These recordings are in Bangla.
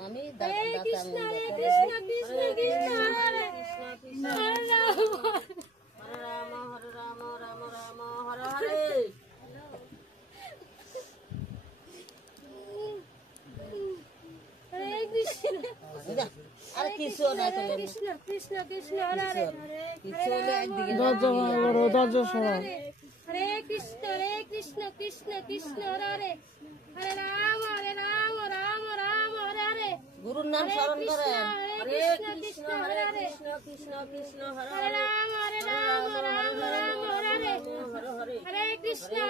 Mami, Hare Krishna, Krishna Krishna, Hare Rama, Rama Rama, Hare Hare. Hare Krishna. Hare Krishna, Krishna Krishna Krishna, Hare Hare. Krishna একদিকে Hare Krishna, Krishna Krishna, Hare Hare. Hare Rama, Rama Rama, Hare Hare. গুরুর নাম স্মরণ করেন Hare Krishna, Hare Krishna, Krishna Krishna, Hare Rama, Rama Rama, Hare Hare. Hare Krishna,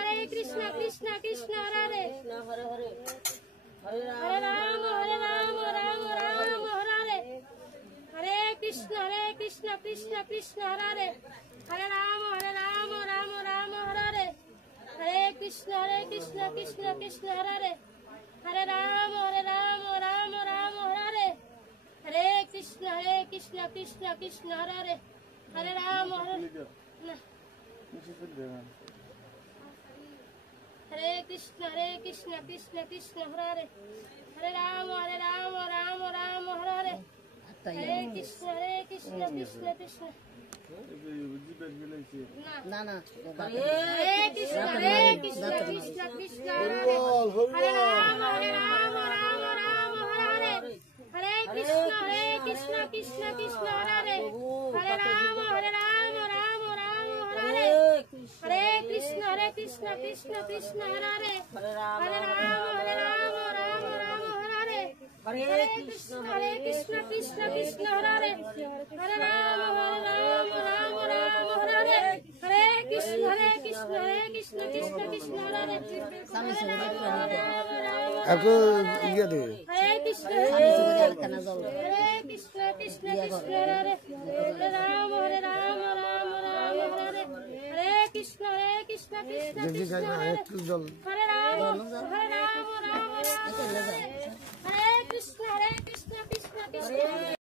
Krishna Krishna, Hare Hare. Hare Rama, Rama Rama, Hare Hare. Hare Krishna, Krishna Krishna, Hare Hare. Hare Rama, Rama Rama, Hare Hare. Hare Krishna, Krishna Krishna, Hare Hare. Hare Rama, Rama Rama, Hare Hare. Hare Krishna, Krishna Krishna, Hare Hare. Hare Rama, Hare Krishna, Krishna Krishna, Hare Hare. Hare Rama, Rama, Hare Hare. Hare Krishna, Krishna Krishna. না না Hare Krishna, Krishna Krishna, Hare Hare. Hare Rama, Rama, Hare Hare. Hare Krishna, Krishna Krishna, Hare Hare. Hare Rama, Rama, Hare Hare. Hare Krishna, Krishna Krishna, Hare Hare. Hare Rama, Rama, Hare Hare. Hare Krishna, Krishna Krishna, Hare Hare. Hare Rama, Rama, Hare Hare. Hare Krishna, Krishna Krishna, Hare Hare. এখন ইয়ে দে Hare Krishna, Krishna Krishna, Hare Hare. Hare Rama, Rama, Hare Hare. Hare Krishna, Krishna Krishna, Hare Hare. একটু জল Hare Rama, Rama, Hare Hare. Hare Krishna, Krishna Krishna.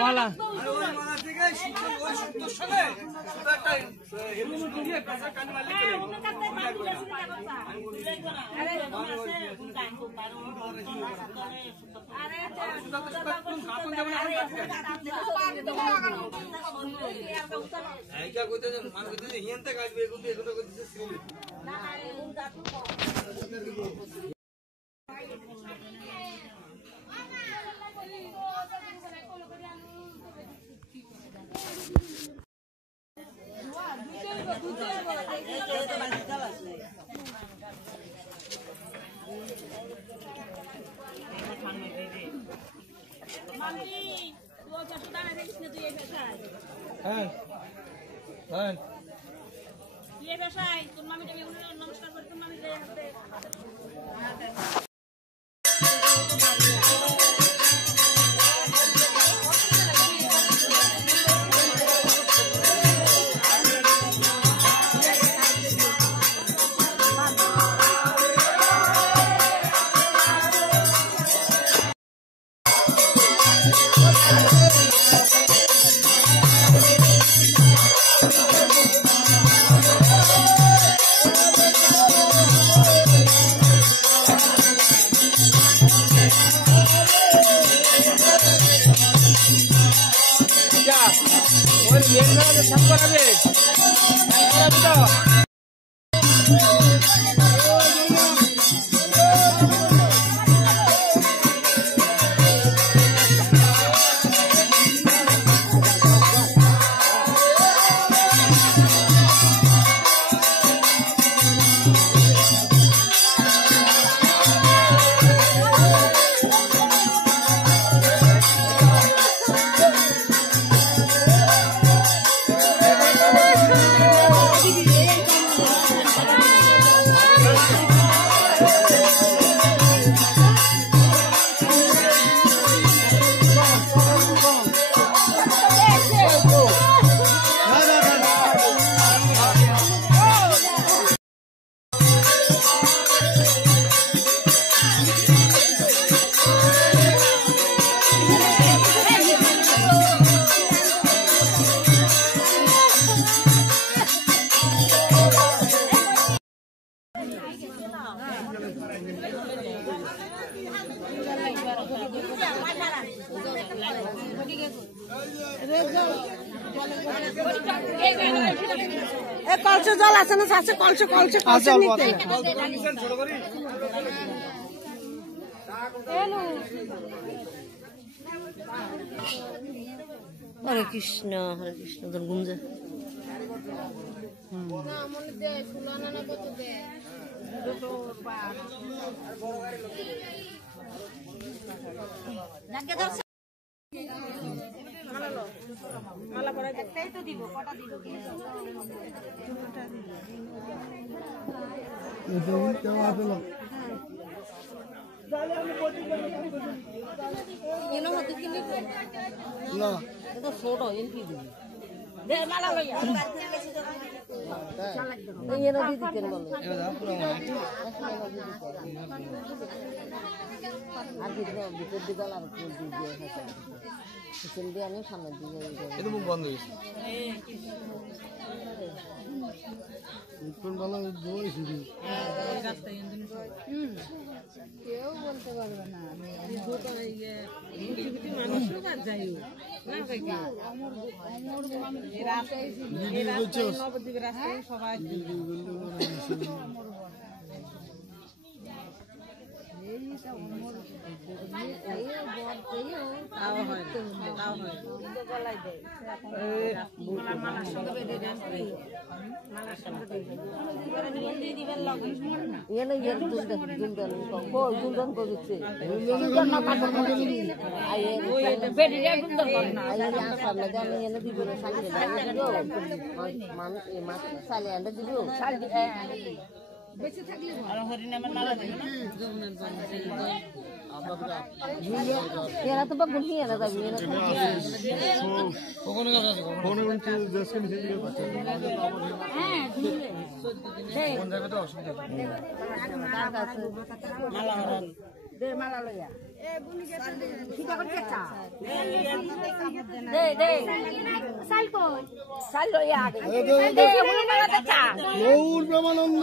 মালা হ্যাঁ হ্যাঁ ये पैसा है तुम मामी जब नमस्कार कर तुम मामी ले हफ्ते কলসে জল আছে না আছে কলসে কলসে কলসে নিতে হরে কৃষ্ণ তোর গুঞ্জা মালা পরে একটাই তো দিব কটা দিব ছোট এনপি দিবি মালা লইয়া আর ভিতর দিকে আর পিছন দিয়ে আমি সামনের দিকে বন্ধ হয়েছে কেউ বলতে পারবে না সবাই বেঁচে থাকলে হরিনামের মালা দেবে না এরা তো বাবু নিয়ে না যাবি কখনো কাজ আছে কখনো কিন্তু দেশকে নিচে দিকে হ্যাঁ কোন জায়গাটা অসুবিধা মালা হরান দে মালা লইয়া গৌর প্রেমানন্দ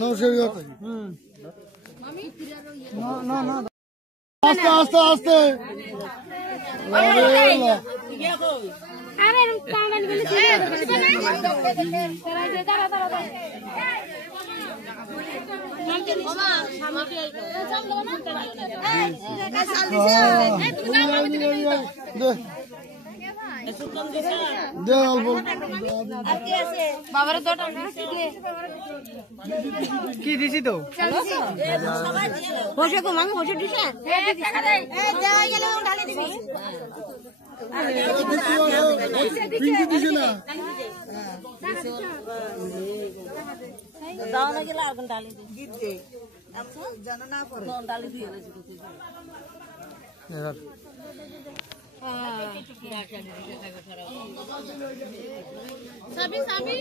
নমস্কার আস্তে আস্তে আস্তে আরে টাঙ্গানি বলে বাবার কি দিছি তো বসে গো মামি বসে দিছে দাও না গেলে আর কোন ডালি দিতে জানা না করে ডালি দিয়ে সাবি সাবি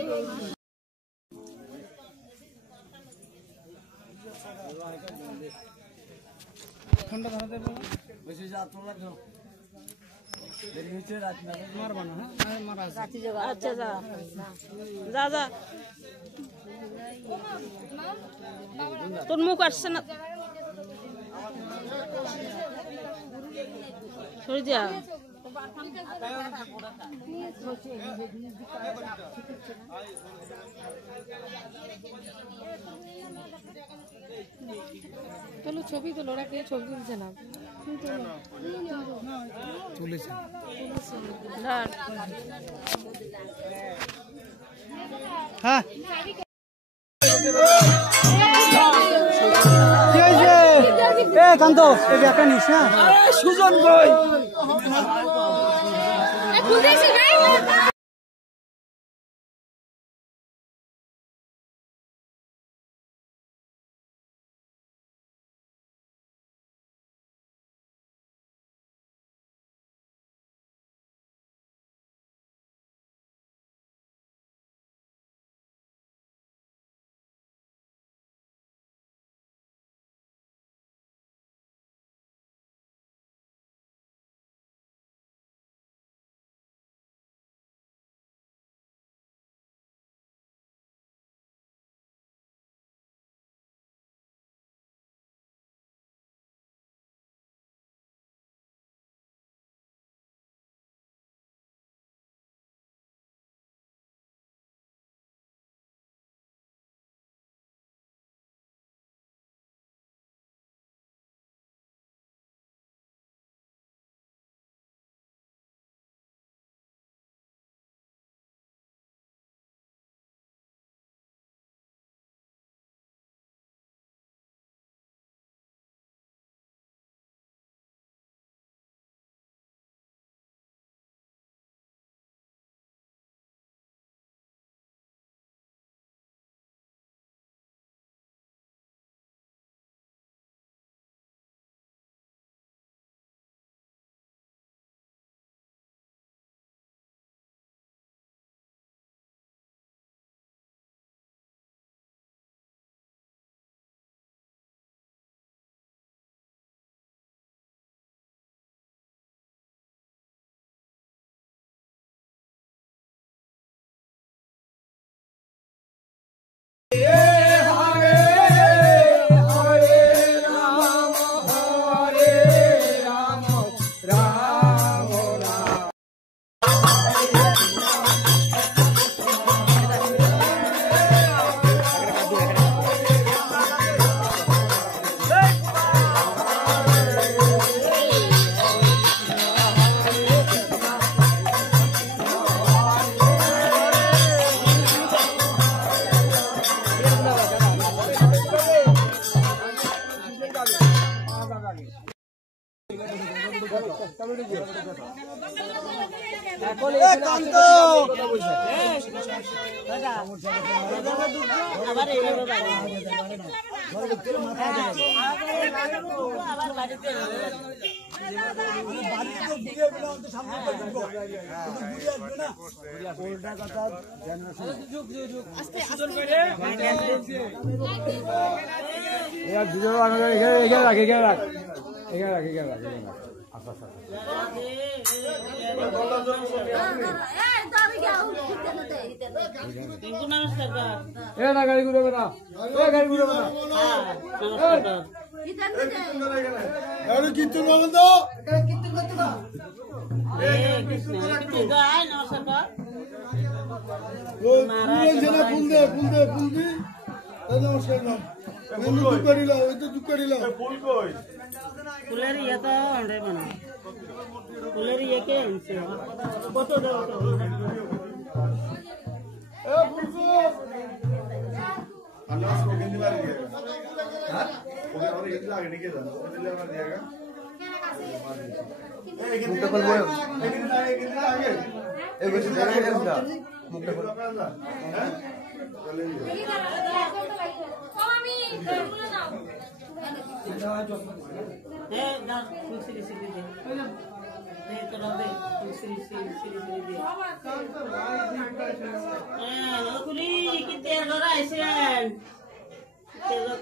ফোনটা ধরাতে পারো বেশি রাত লাগবে দেরি হচ্ছে রাত না মারবা না হ্যাঁ মারা আচ্ছা যা যা যা তোর মুখ আসছে না সরে যা চলো ছবি তো লোরা কে ছবি তুলছে না তুলেছে হ্যাঁ কি হয়েছে এ কান্ত এই ব্যাগটা নিস না সুজন কই আবার এইভাবে বাড়ি আবার বাড়িতে গাড়ি ঘুরবে না গাড়ি ঘুরবে না কীর্তন বাবন তো ফুল দে ফুল দে ফুল দি নমস্কার ফুলের ইয়ে তো অন্ডে বানা ফুলের ইয়ে কে আনছে কত দাও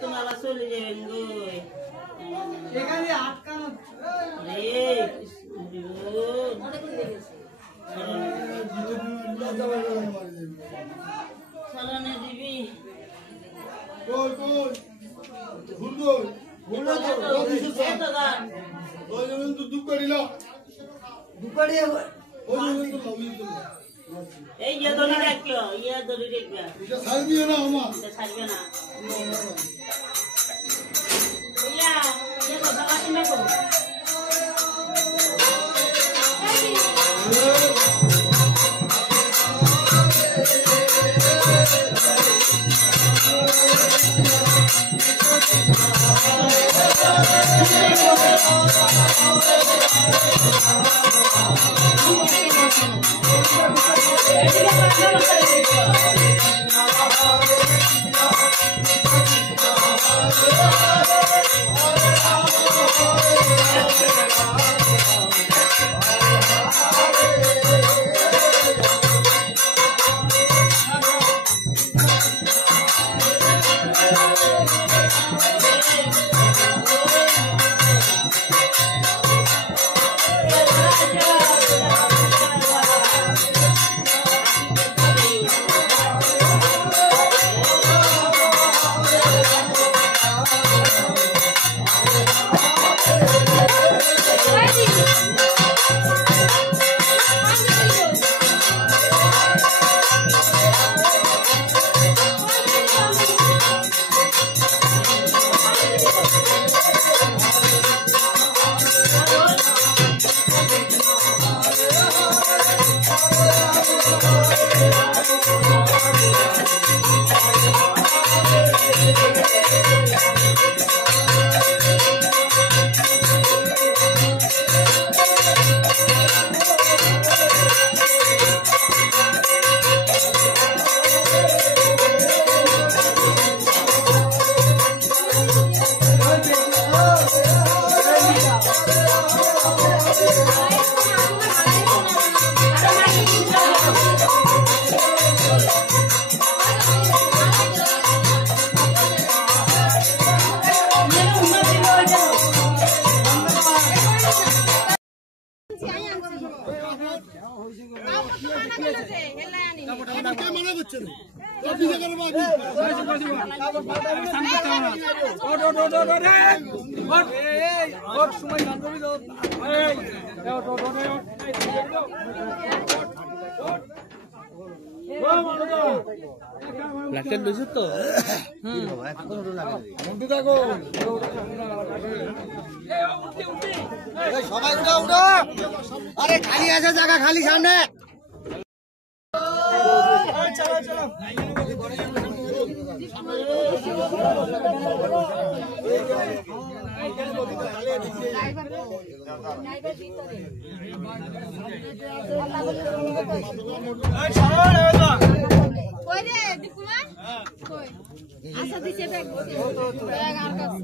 তোমার চলে যাবেন গো চলনে দিবি এই ইয়ে দলি রাখিও ইয়ে দলি রাখবে ছাড়বি না আমার ছাড়বে না ইয়া ইয়ে কথা কাটি না গো সবাই উঠো উঠো আরে খালি আছে জায়গা খালি সামনে চলো আচ্ছা দিছে ব্যাগ আর কাছে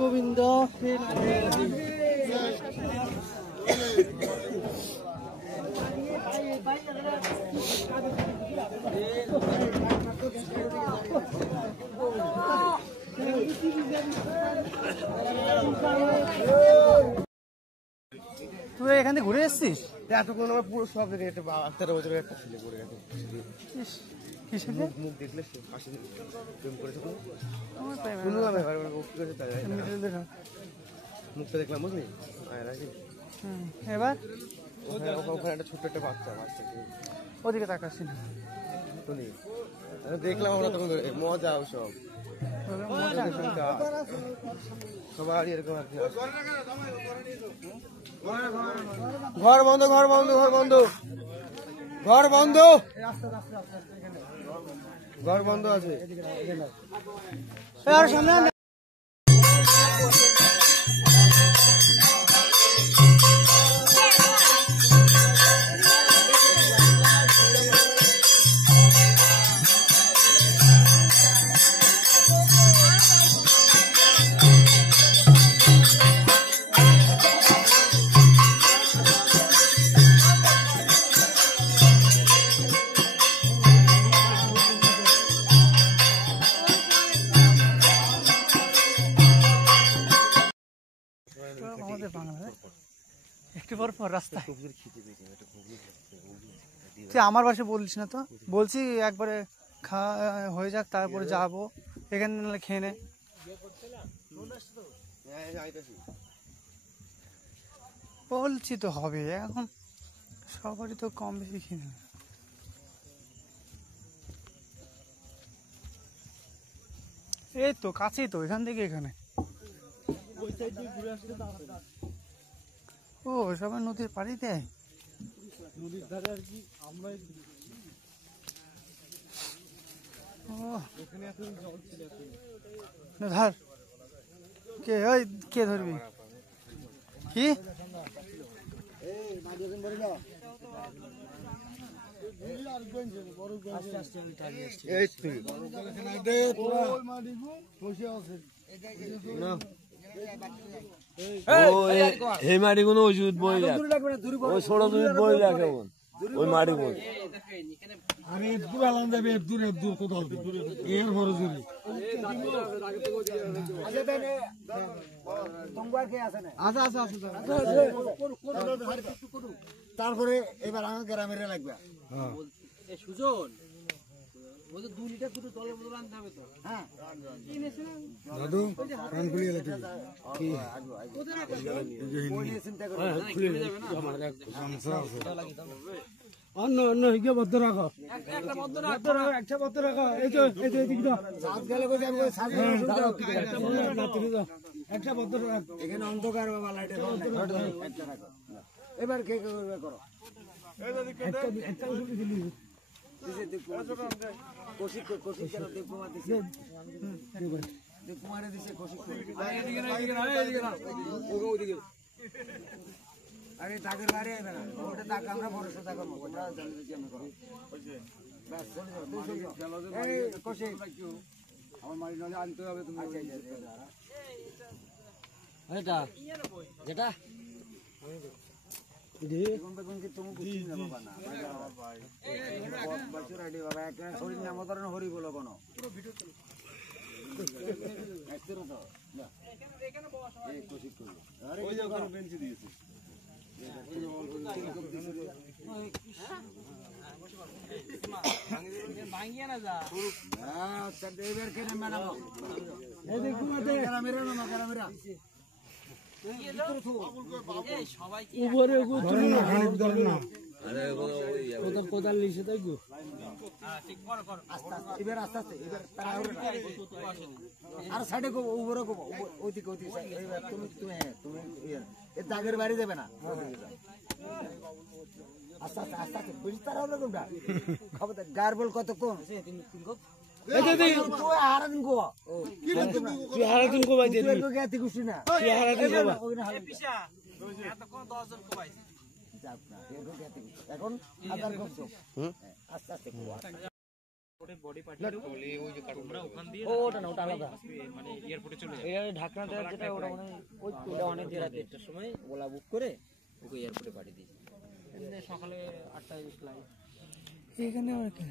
গোবিন্দ তুই এখান থেকে ঘুরে এসছিস? এতক্ষণ আমার পুরো সব দেখে 18 বছরের একটা ছেলে পড়ে গেছে। কিসে মুখ দেখলে সে পাশে প্রেম করেছে শুনলাম এবার ও কি করেছে তাই জানি না। মুখটা দেখলাম বুঝলি এবার ওখানে একটা ছোট্ট একটা বাচ্চা ওদিকে তাকাচ্ছি না শুনি দেখলাম আমরা তখন মজা সব সবার এরকম আর কি ঘর বন্ধ ঘর বন্ধ ঘর বন্ধ ঘর বন্ধ ঘর বন্ধ আছে আর সামনে আমাদের বাংলায় একটু পর পর রাস্তায় তুই আমার বাসে বলিস না তো বলছি একবারে খাওয়া হয়ে যাক তারপরে যাবো এখানে নাহলে খেয়ে নে বলছি তো হবে এখন সবারই তো কম বেশি খেয়ে নেবে এই তো কাছেই তো এখান থেকে এখানে ও সবাই নদীর পাড়ি দেয় নদীর ধারে আর কি আমরা ধর কে ওই কে ধরবি কি এই মাটি কোনো ওষুধ বই ওই ছোট দুধ বই রাখে ওই মাটি বই আরে দূর আলাদা যাবে দূরে দূর কোথাও এর বড় জুরি তারপরে এবার আমার গ্রামের লাগবে সুজন দাদু কান খুলে গেল কি অন্য অন্য হিগে বদ্ধ রাখো একটা বদ্ধ রাখো এই তো এদিকে দাও একটা বদ্ধ রাখো এখানে অন্ধকার বাবা লাইটে এবার কে কে করবে করো একটা দিলি কৌশিক কেন দেবকুমার দিছে দেবকুমারে দিছে কৌশিক আরে দাগের বাড়ি আইবে না ওটা দাগ আমরা ভরসা দাগ করবো ওটা জানলে কি আমরা করব বাস চলে যাও এই কৌশিক আমার মারি নালে আনতে হবে তুমি এটা যেটা এখন বেগুন কি তুমি বুঝি না বাবা না বছর আইডি বাবা একটা হরি নাম ধরেন হরি বলো কোন পুরো ভিডিও চলো একদম তো না এখানে বস এই কোশিশ করো আরে ওই যে ওখানে বেঞ্চি দিয়েছে ভাঙিয়ে না যা আচ্ছা এবার কেন বানাবো এই দেখো ক্যামেরা না ক্যামেরা উপরে ধরেন না খানিক ধরেন না কোদাল নিচে দেখো এবার আস্তে আস্তে এবার আর সাইডে গো উপরে গো ওইদিকে এবার তুমি এর দাগের বাড়ি যাবে না আস্তে আস্তে আস্তে আস্তে বুঝতে পারো না তোমরা খবর গারবল কত কোন তুই হারাদিন গো তুই হারাদিন কো ভাই দিবি তুই গেতি খুশি না তুই হারাদিন কো ভাই পিছা এতক্ষণ 10 জন কোবাইছে যাক না এখন আদার করছো আস্তে আস্তে বডি পার্টি বলে ওই যে তোমরা ওখান দিয়ে ওটা না ওটা আলাদা মানে এয়ারপোর্টে চলে যাও এই ঢাকনাটা যেটা ওটা মানে ওই ওটা অনেক রাতে একটা সময় ওলা বুক করে ওকে এয়ারপোর্টে পাঠিয়ে দিয়েছি এমনি সকালে 8টায় ফ্লাইট এখানে আর কি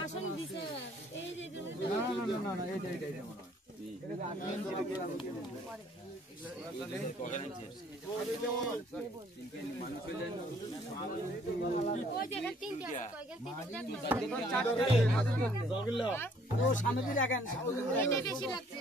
আসন দিছে এই যে ওই জায়গায় তিনটে আছে ও সামনে দিয়ে রাখেন এটা বেশি লাগছে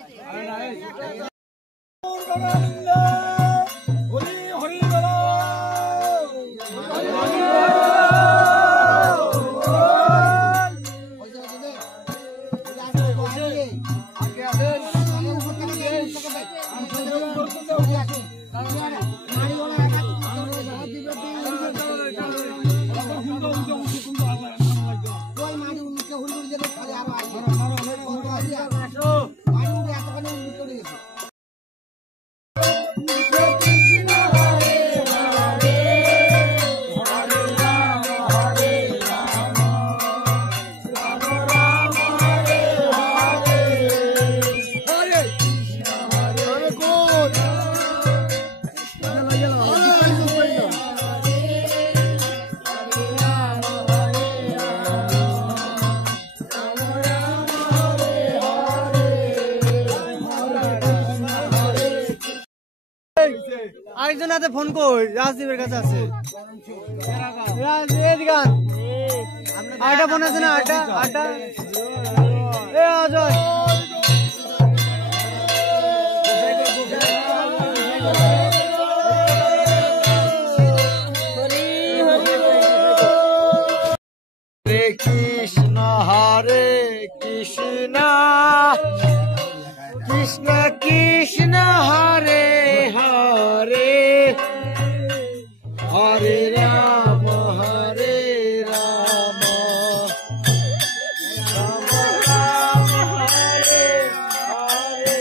আরেকজন হাতে ফোন কই রাজদীপের কাছে আছে আরেকটা ফোন আছে না আরেকটা এ অজয় কৃষ্ণ হরে কৃষ্ণ কৃষ্ণ কৃষ্ণ হরে হরে হরে রাম হরে রাম রাম রাম হরে হরে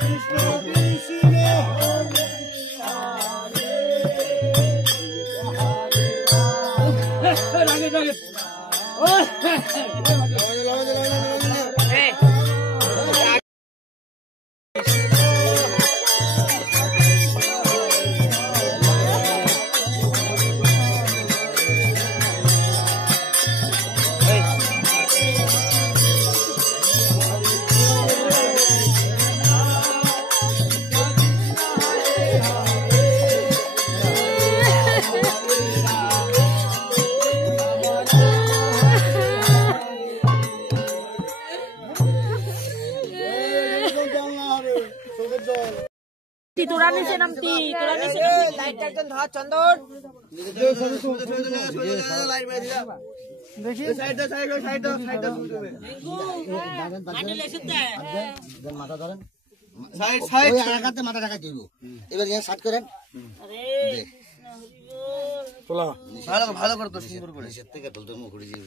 কৃষ্ণ কৃষ্ণ তোরা নিচে নামতি তোরা নিচে লাইট একজন ধর চন্দন দেখি মাটি লেসে দে মাথা ধরেন ওই আঘাতে মাথা ঢাকা দিব এবার এখানে শার্ট করেন আরে ভালো করে তো সুন্দর করে নিচের থেকে বলতে মুখ ঘুরে দিয়ে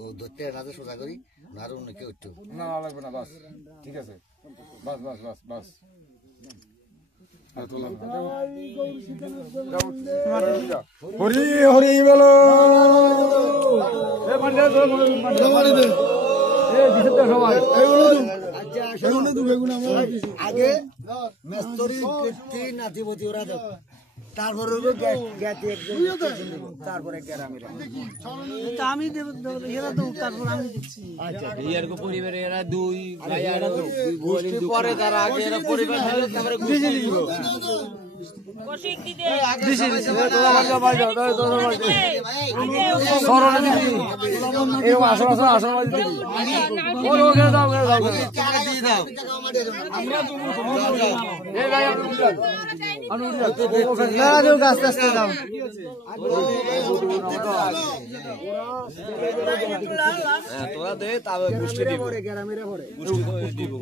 ও ধরতে রাজা সোজা করি আরো অন্য কেউ একটু না লাগবে না বাস ঠিক আছে বাস বাস বাস বাস হরি হরি বলো আগে মেস্তরি কীর্তি নাতিপতি ওরা দেখ তারপরে তারপরে গ্রামের আমি এরা তো তারপর আমি দিচ্ছি পরিবারে এরা দুই ভাই এরা গোষ্ঠী পরে তারা আগে এরা পরিবার হলো তারপরে গোষ্ঠী দিব কৌশিক দিদে আস্তে আস্তে যাও তোরা দে তারপরে গোষ্ঠী দিব দিব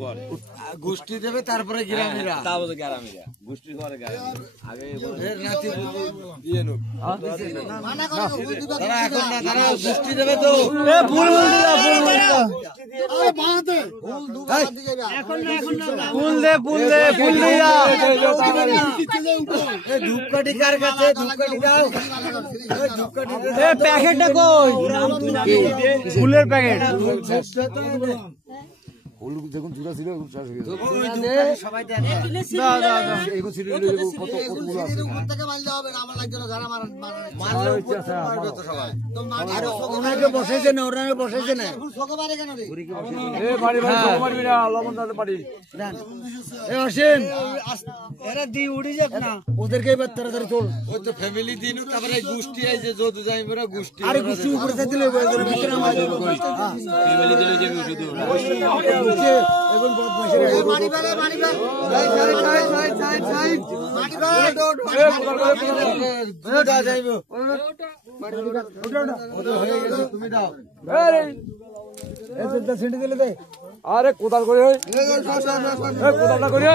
গোষ্ঠী দেবে তারপরে গ্রামীরা তারপরে গ্রামীরা গোষ্ঠী করে গ্রামীরা আগে দিয়ে নো তারা এখন না তারা গোষ্ঠী দেবে তো ফুল দে দিয়া ধূপকাঠি কার কাছে ধূপকাঠি দাও ধূপকাঠি প্যাকেটটা কই ফুলের প্যাকেট যখন চূড়া ছিল সবাই দাও দাও দাও ওনাকে বসেছে না ওনাকে বসেছে না অসীম এরা দি উড়ি যাক না ওদেরকে এবার তাড়াতাড়ি তোল ওই তো ফ্যামিলি দিন তারপরে গোষ্ঠী আইছে যত যাই মোরা গোষ্ঠী আরে গোষ্ঠী উপরে দিলে ভিতরে ফ্যামিলি দিলে যে শুধু এখন বদমাশের তুমি দাও ছিঁড়ে দিলে দে আরে কোদাল করে কোদালটা করে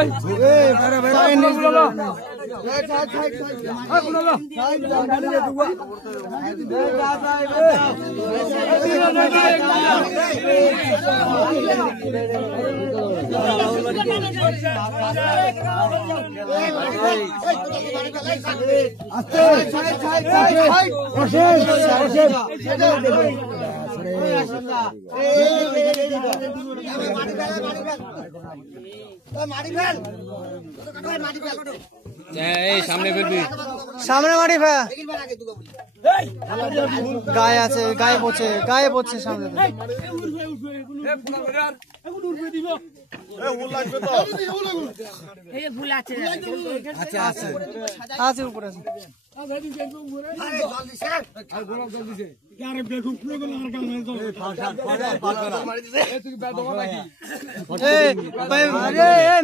সামনে ফেলবি সামনে মাটি ফেলা গায়ে আছে গায়ে পড়ছে সামনে আছে উপরে আছে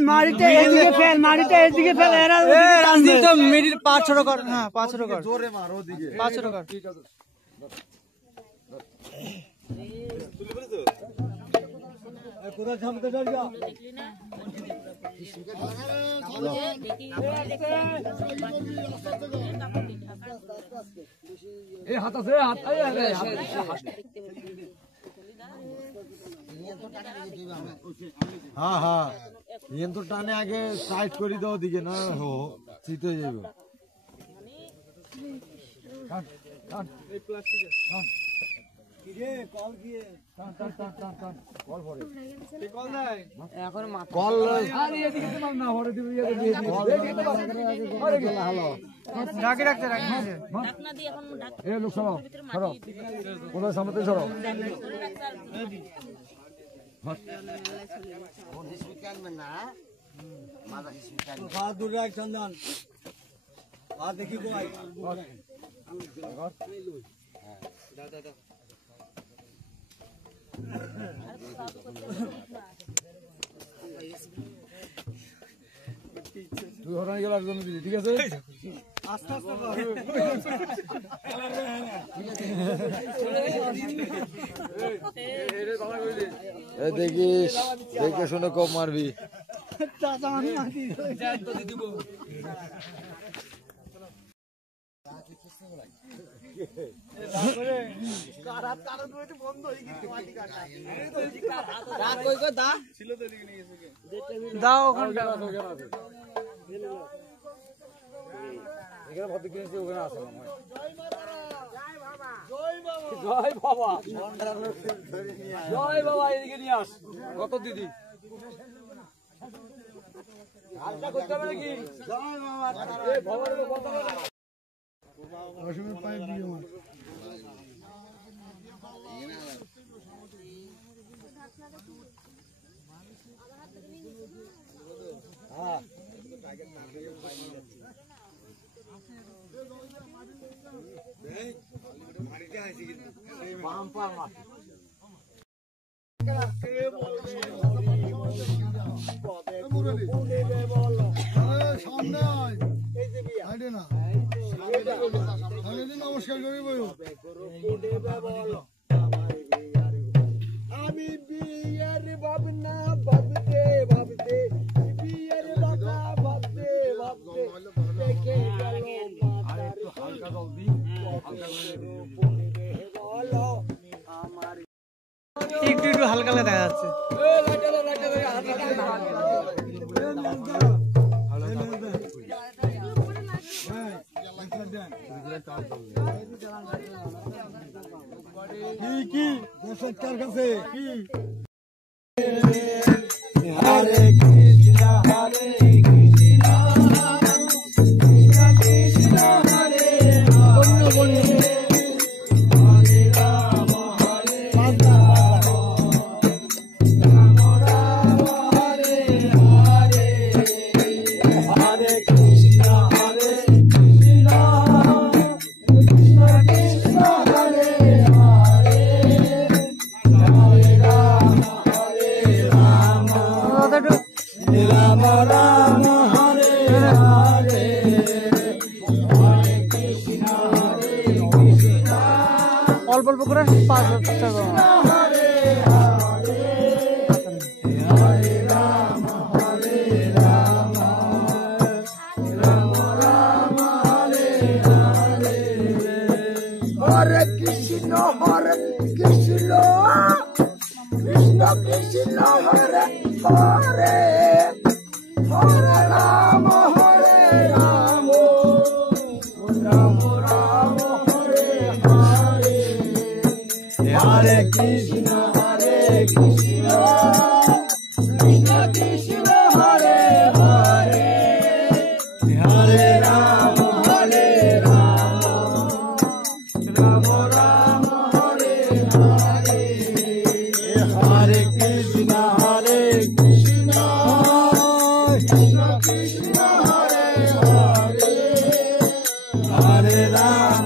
মাটিতে এদিকে ফেল, মাটিতে এদিকে ফেল। মিডিল 5 ছোট কর। হ্যাঁ 5 ছোট কর, জোরে মার ওদিকে 5 ছোট কর। ঠিক আছে কোথায় থামতে যাও? এই হাত আছে, হাত হ্যাঁ হ্যাঁ তো টানে আগে সাইড করে দাও দিকে না হো চিত হয়ে যাবে। চন্দন দেখি তুই হরান গেলার জন্য দিলি, ঠিক আছে? আস্তে আস্তে দেখিস, দেখে শুনে কম মারবি। দাও ওখানটা। এখানে ভর্তি কিনেছি, ওখানে আসলাম। জয় বাবা, জয় বাবা, এদিকে নিয়ে আস। কত দিদি করতে হবে নাকি? জয় বাবা, ভগবানের কত অসুবিধা পাই দিয়ে নমস্কার করি বই আমি বিয়ের ভাবনা ভাবতে ভাবতে বিয়ের কথা ভাবতে ভাবতে দেখে গেল একটু একটু হালকা দেখা যাচ্ছে। কি দর্শকদের কাছে কি হরে কৃষ্ণ হরে কৃষ্ণ কৃষ্ণ কৃষ্ণ হরে হরে হরে রাম হরে রাম রাম রাম হরে হরে হরে কৃষ্ণ হরে কৃষ্ণ কৃষ্ণ কৃষ্ণ হরে রাম রাম হরে হরে হরে কৃষ্ণ হরে কৃষ্ণ অল্প অল্প করে 5 হরে হরে হরে রাম হরে রাম রাম রাম হরে হরে হরে কৃষ্ণ কৃষ্ণ কৃষ্ণ হরে হরে হরে রাম রাম রাম হরে হরে হরে কৃষ্ণ কৃষ্ণ কৃষ্ণ হরে হরে হরে রাম রাম রাম হরে হরে হরে কৃষ্ণ কৃষ্ণ কৃষ্ণ কৃষ্ণ হরে হরে হরে রাম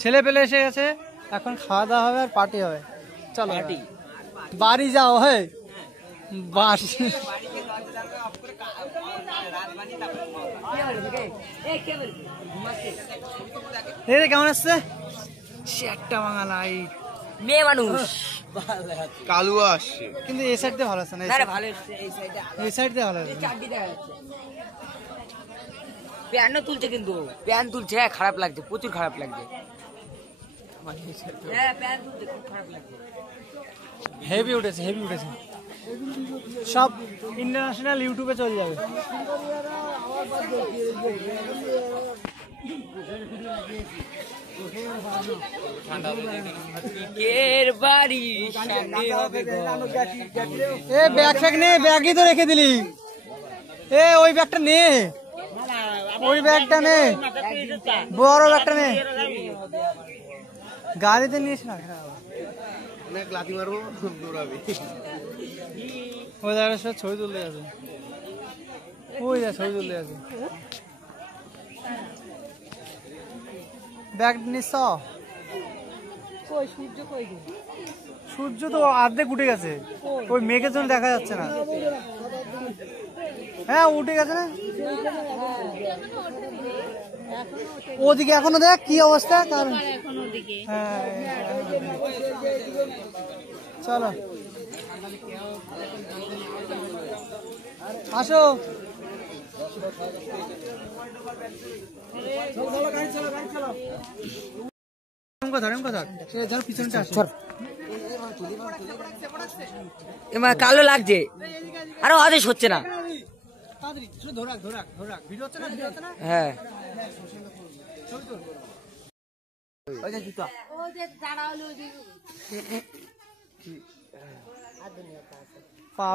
ছেলে পেলে এসে গেছে, এখন খাওয়া দাওয়া হবে আর পার্টি হবে। চলো বাড়ি যাও। হ্যাঁ বাড়ি কেমন আসছে? সে একটা বাঙা লাইট মেয়ে মানুষ কালু আসছে কিন্তু এই সাইড দিয়ে ভালো আছে না, ভালো এসছে, এই সাইডে এই সাইড দিয়ে ভালো আছে। চারটি দেখা যাচ্ছে। প্যানও তুলছে, কিন্তু প্যান তুলছে, হ্যাঁ খারাপ লাগছে, প্রচুর খারাপ লাগছে। হ্যাঁ প্যান তুলছে, খুব খারাপ লাগছে। হেভি উঠেছে, হেভি উঠেছে, সব ইন্টারন্যাশনাল ইউটিউবে চলে যাবে। বাড়ি এ ব্যাগ ফ্যাগ নে, ব্যাগই তো রেখে দিলি। এ ওই ব্যাগটা নে, ওই ব্যাগটা নে, বড় ব্যাগটা নে, গাড়িতে নিস না। লাথি মারবো দৌড়াবে। ওই জায়গায় সব ছবি তুলতে আছে, ওই যা ছবি তুলতে আছে। ব্যাগ নিস। সূর্য তো অর্ধেক উঠে গেছে, ওই মেঘের জন্য দেখা যাচ্ছে না। হ্যাঁ উঠে গেছে না, ওদিকে এখনো দেখ কি অবস্থা। হ্যাঁ চলো আসো। কালো লাগছে, আরো আদেশ হচ্ছে না। হ্যাঁ পা